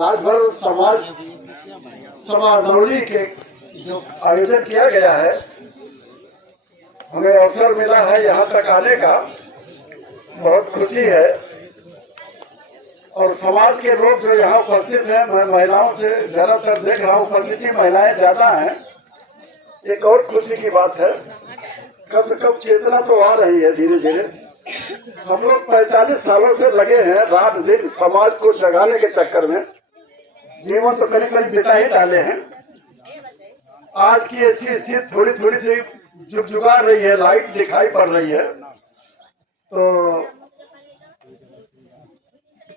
राजभर समाज सभा नौली के जो आयोजन किया गया है, हमें अवसर मिला है यहाँ तक आने का, बहुत खुशी है। और समाज के लोग जो यहाँ उपस्थित हैं, मैं महिलाओं से ज्यादातर देख रहा हूँ उपस्थिति महिलाएं ज्यादा हैं, एक और खुशी की बात है। कम से कम चेतना तो आ रही है धीरे धीरे। हम लोग 45 सालों से लगे हैं रात दिन समाज को जगाने के चक्कर में, जीवन तो करीब करीब बिता ही डाले हैं। आज की ऐसी स्थिति थोड़ी थोड़ी सी जुगजुगा रही है, लाइट दिखाई पड़ रही है। तो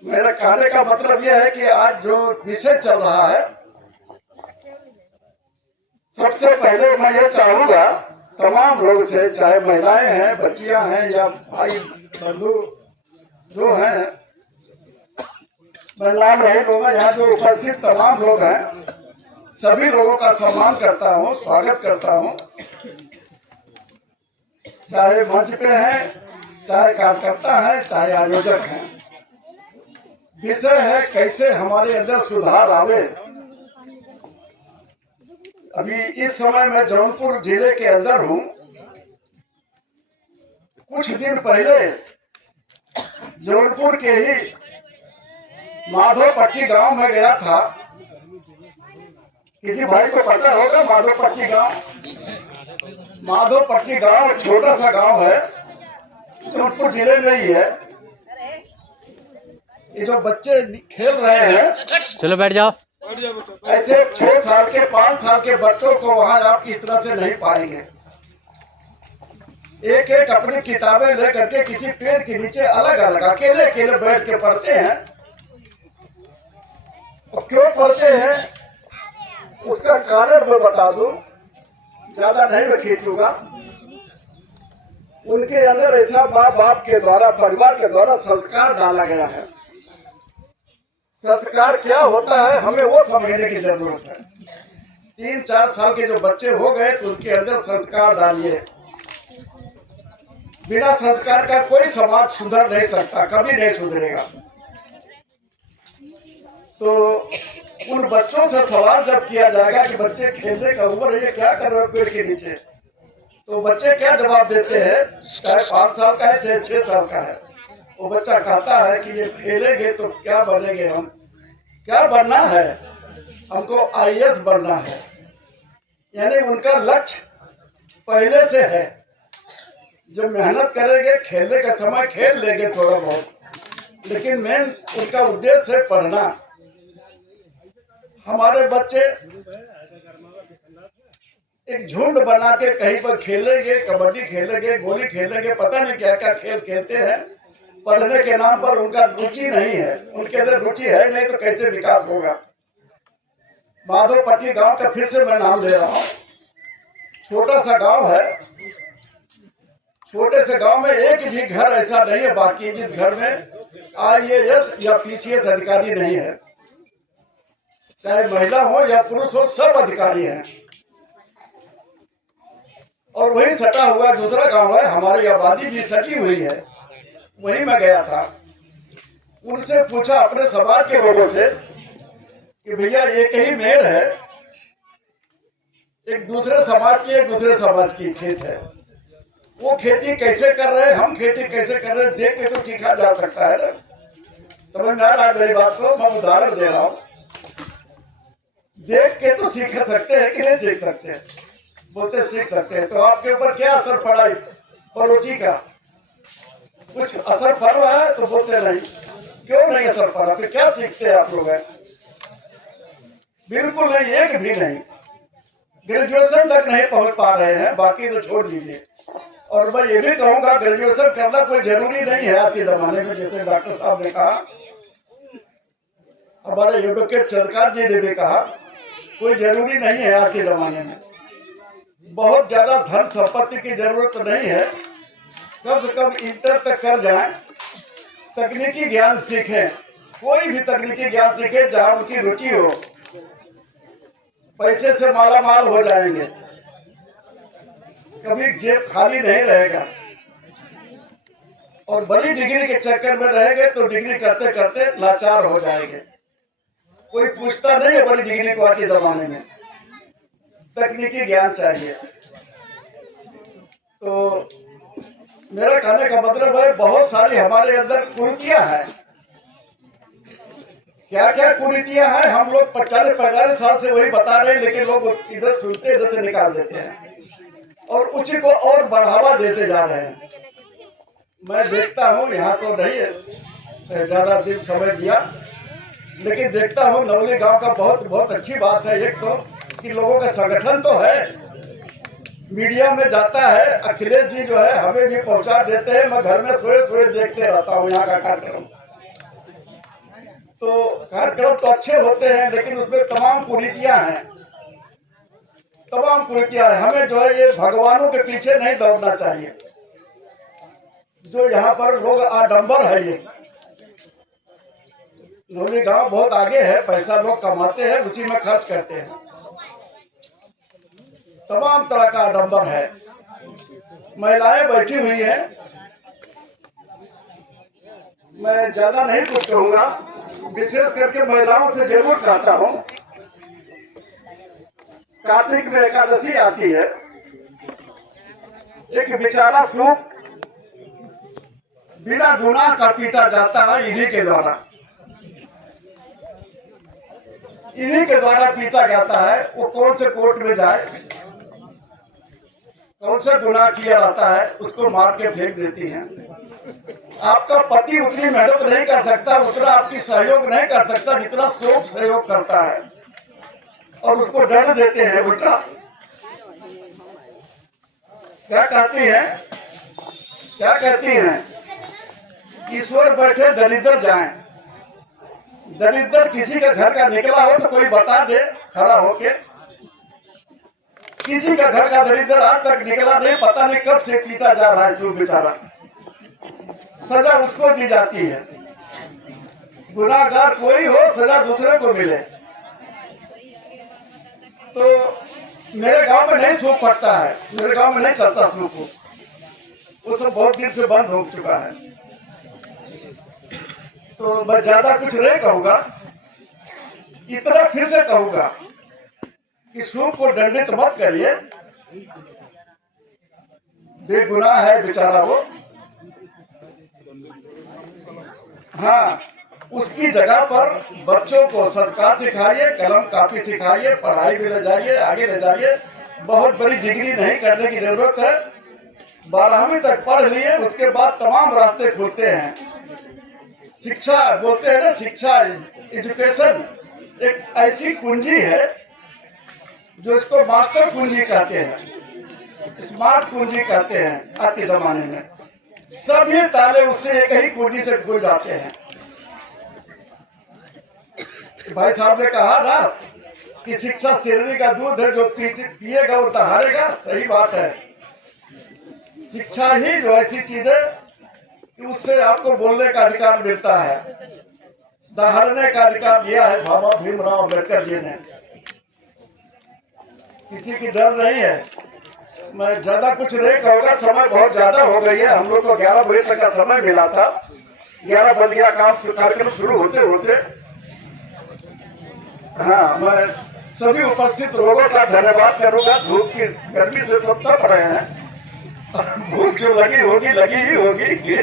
मेरा कहने का मतलब यह है कि आज जो विषय चल रहा है, सबसे पहले मैं ये चाहूंगा तमाम लोग से, चाहे महिलाएं हैं, बच्चियां हैं या भाई बंधु जो हैं, महिलाएं लोग यहाँ जो उपस्थित तमाम लोग हैं, सभी लोगों का सम्मान करता हूँ, स्वागत करता हूँ। चाहे मंच पे हैं, चाहे कार्यकर्ता हैं, चाहे आयोजक हैं। विषय है कैसे हमारे अंदर सुधार आवे। अभी इस समय मैं जौनपुर जिले के अंदर हूँ। कुछ दिन पहले जौनपुर के ही माधोपट्टी गांव में गया था। किसी भाई को पता होगा माधोपट्टी गांव? माधोपट्टी गांव छोटा सा गांव है, जौनपुर जिले में ही है। ये जो बच्चे खेल रहे हैं, चलो बैठ जाओ। ऐसे 6 साल के 5 साल के बच्चों को वहां आप इस तरह से नहीं पाएंगे। एक एक अपनी किताबें लेकर के किसी पेड़ के नीचे अलग अलग अकेले अकेले बैठ के पढ़ते हैं। और क्यों पढ़ते हैं उसका कारण मैं बता दूं, ज्यादा नहीं मैं खींचूंगा। उनके अंदर ऐसा माँ बाप के द्वारा, परिवार के द्वारा संस्कार डाला गया है। संस्कार क्या होता है हमें वो समझने की जरूरत है। 3-4 साल के जो बच्चे हो गए तो उनके अंदर संस्कार डालिए। बिना संस्कार का कोई समाज सुधर नहीं सकता, कभी नहीं सुधरेगा। तो उन बच्चों से सवाल जब किया जाएगा कि बच्चे खेलने का उम्र है, ये क्या कर रहे हो पेड़ के नीचे, तो बच्चे क्या जवाब देते हैं, चाहे 5 साल का है चाहे 6 साल का है। वो बच्चा कहता है कि ये खेलेंगे तो क्या बनेंगे, हम क्या बनना है, हमको IAS बनना है। यानी उनका लक्ष्य पहले से है। जो मेहनत करेंगे, खेलने का समय खेल लेंगे थोड़ा बहुत, लेकिन मेन उनका उद्देश्य है पढ़ना। हमारे बच्चे एक झुंड बना के कहीं पर खेलेंगे, कबड्डी खेलेंगे, गोली खेलेंगे, पता नहीं क्या क्या खेल खेलते हैं। पढ़ने के नाम पर उनका रुचि नहीं है। उनके अंदर रुचि है नहीं तो कैसे विकास होगा। माधोपट्टी गांव का फिर से मैं नाम ले रहा हूँ। छोटा सा गांव है। छोटे से गांव में एक भी घर ऐसा नहीं है बाकी जिस घर में IAS या PCS अधिकारी नहीं है। चाहे महिला हो या पुरुष हो, सब अधिकारी हैं। और वही सटा हुआ दूसरा गांव है, हमारी आबादी भी सटी हुई है, वहीं मैं गया था। उनसे पूछा अपने समाज के लोगों से कि भैया एक ही मेड़ है, एक दूसरे समाज की एक दूसरे समाज की खेत है, वो खेती कैसे कर रहे हैं, हम खेती कैसे कर रहे हैं, देख के तो सीखा जा सकता है ना। समझ में आ रहा है मेरी बात को? मैं उदाहरण दे रहा हूँ। देख के तो सीख सकते हैं कि नहीं सीख सकते हैं? बोलते सीख सकते हैं। तो आपके ऊपर क्या असर पड़ा पड़ोसी का? कुछ असर पड़ रहा है तो बोलते नहीं। क्यों नहीं असर पड़ रहा? तो क्या सीखते हैं आप लोग? बिल्कुल नहीं, एक भी नहीं। ग्रेजुएशन तक नहीं पहुंच पा रहे हैं, बाकी तो छोड़ दीजिए। और मैं ये भी कहूंगा ग्रेजुएशन करना कोई जरूरी नहीं है आज के जमाने में। जैसे डॉक्टर साहब ने कहा, हमारे एडवोकेट चंद्रकांत जी ने भी कहा, कोई जरूरी नहीं है आज के जमाने में। बहुत ज्यादा धन संपत्ति की जरूरत नहीं है, कम से कम इंटर तक कर जाएं, तकनीकी ज्ञान सीखें, कोई भी तकनीकी ज्ञान सीखें जहां उनकी रुचि हो। पैसे से माला माल हो जाएंगे, कभी जेब खाली नहीं रहेगा। और बड़ी डिग्री के चक्कर में रहेंगे तो डिग्री करते करते लाचार हो जाएंगे। कोई पूछता नहीं है बड़ी डिग्री को आज के जमाने में, तकनीकी ज्ञान चाहिए। तो मेरा कहने का मतलब है बहुत सारी हमारे अंदर कुरीतियां हैं। क्या क्या कुरीतियां हैं हम लोग 40-45 साल से वही बता रहे हैं, लेकिन लोग इधर सुनते इधर से निकाल देते हैं और उसी को और बढ़ावा देते जा रहे हैं। मैं देखता हूँ, यहाँ तो नहीं है ज्यादा दिन समय दिया, लेकिन देखता हूँ नवली गांव का बहुत अच्छी बात है। एक तो कि लोगों का संगठन तो है, मीडिया में जाता है, अखिलेश जी जो है हमें भी पहुंचा देते हैं। मैं घर में सोए सोए देखते रहता हूँ यहाँ का कार्यक्रम। तो कार्यक्रम तो अच्छे होते हैं, लेकिन उसमें तमाम कुरीतियां हैं, तमाम कुरीतियां हैं। हमें जो है ये भगवानों के पीछे नहीं दौड़ना चाहिए। जो यहाँ पर लोग आडंबर है, ये नवली गांव बहुत आगे है, पैसा लोग कमाते हैं, उसी में खर्च करते हैं। तमाम तरह का आडंबर है। महिलाएं बैठी हुई हैं, मैं ज्यादा नहीं कुछ कहूंगा, विशेष करके महिलाओं से जरूर कहता हूं। कार्तिक में एकादशी आती है, एक बेचारा सूप बिना गुनाह का पीता जाता है, इन्हीं के द्वारा, इन्हीं के द्वारा पीता जाता है। वो कौन से कोर्ट में जाए, कौन सा गुनाह किया रहता है, उसको मार के फेंक देती हैं। आपका पति उतनी मेहनत नहीं कर सकता, उतना आपकी सहयोग नहीं कर सकता जितना शोक सहयोग करता है, और उसको दंड देते हैं। बेटा क्या कहती है, क्या कहती हैं? ईश्वर बैठे दरिद्र जाएं। दरिद्र किसी के घर का निकला हो तो कोई बता दे खड़ा होके। किसी का घर का दरिद्र आज तक निकला नहीं, पता नहीं कब से पीता जा रहा है सूप बेचारा। सजा उसको दी जाती है। गुनाहगार कोई हो, सजा दूसरे को मिले। तो मेरे गांव में नहीं सूप फटता है, मेरे गांव में नहीं चलता सूप, वो सब बहुत दिन से बंद हो चुका है। तो मैं ज्यादा कुछ नहीं कहूंगा, इतना फिर से कहूंगा कि सूप को दंडित मत करिए। बेगुनाह है बेचारा वो। हाँ, उसकी जगह पर बच्चों को संस्कार सिखाइए, कलम काफी सिखाइए, पढ़ाई में ले जाइए, आगे ले जाइए। बहुत बड़ी डिग्री नहीं करने की जरूरत है, 12वीं तक पढ़ लिए, उसके बाद तमाम रास्ते खुलते हैं। शिक्षा बोलते हैं ना, शिक्षा एजुकेशन एक ऐसी कुंजी है जो इसको मास्टर कुंजी कहते हैं, स्मार्ट कुंजी कहते हैं। आज के जमाने में सभी ताले उससे एक ही कुंजी से खुल जाते हैं। भाई साहब ने कहा ना कि शिक्षा शेरनी का दूध है, जो पिएगा वो दहाड़ेगा। सही बात है। शिक्षा ही जो ऐसी चीज है कि उससे आपको बोलने का अधिकार मिलता है, दहाड़ने का अधिकार दिया है बाबा भीमराव अम्बेडकर जी ने। किसी की डर नहीं है। मैं ज्यादा कुछ नहीं कहूँगा, समय बहुत ज्यादा हो गई है। हम लोग को 11 बजे तक का समय मिला था, 11 बज गया, कार्यक्रम शुरू होते होते। हाँ, मैं सभी उपस्थित लोगों का धन्यवाद करूंगा। धूप की गर्मी से सब तप रहे हैं, भूख जो लगी होगी लगी ही होगी।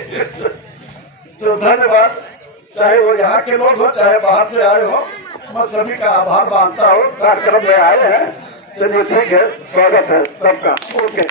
तो धन्यवाद, चाहे वो यहाँ के लोग हो चाहे बाहर से आए हो, मैं सभी का आभार मानता हूँ। कार्यक्रम में आए हैं, चलिए ठीक है, स्वागत है सबका। ओके।